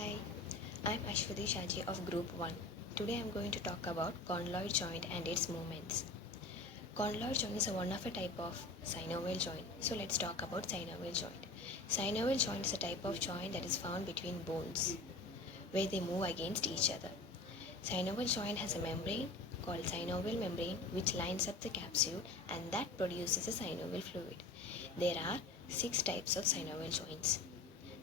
Hi, I'm Ashwathy Shaji of Group 1. Today I'm going to talk about condyloid joint and its movements. Condyloid joint is one of a type of synovial joint. So let's talk about synovial joint. Synovial joint is a type of joint that is found between bones where they move against each other. Synovial joint has a membrane called synovial membrane which lines up the capsule and that produces a synovial fluid. There are 6 types of synovial joints,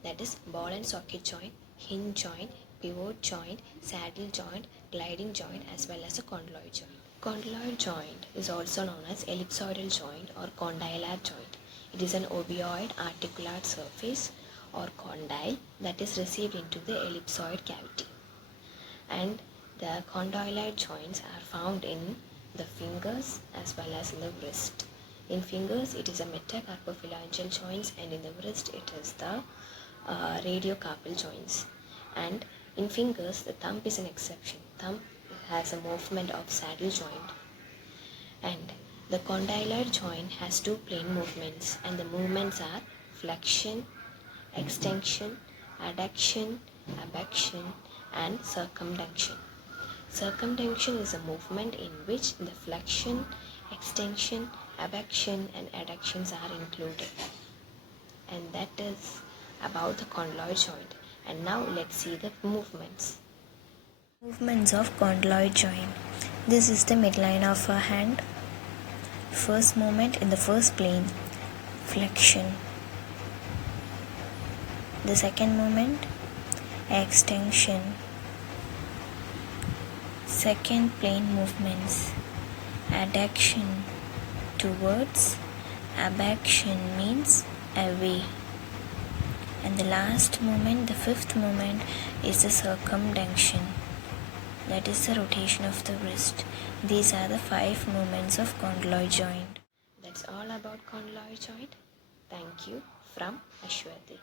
that is ball and socket joint, hinge joint, pivot joint, saddle joint, gliding joint, as well as a condyloid joint. Condyloid joint is also known as ellipsoidal joint or condylar joint. It is an ovoid articular surface or condyle that is received into the ellipsoid cavity. And the condyloid joints are found in the fingers as well as in the wrist. In fingers it is a metacarpophalangeal joints, and in the wrist it is the radiocarpal joints. And in fingers the thumb is an exception. Thumb has a movement of saddle joint. And the condyloid joint has 2 plane movements, and the movements are flexion, extension, adduction, abduction, and circumduction. Circumduction is a movement in which the flexion, extension, abduction, and adductions are included. And that is about the condyloid joint. And now let's see the movements. Movements of condyloid joint. This is the midline of a hand. First movement in the first plane, flexion. The second movement, extension. Second plane movements, adduction towards, abduction means away. And the last movement, the fifth movement, is the circumduction, that is the rotation of the wrist. These are the 5 movements of condyloid joint. That's all about condyloid joint. Thank you from Ashwathy.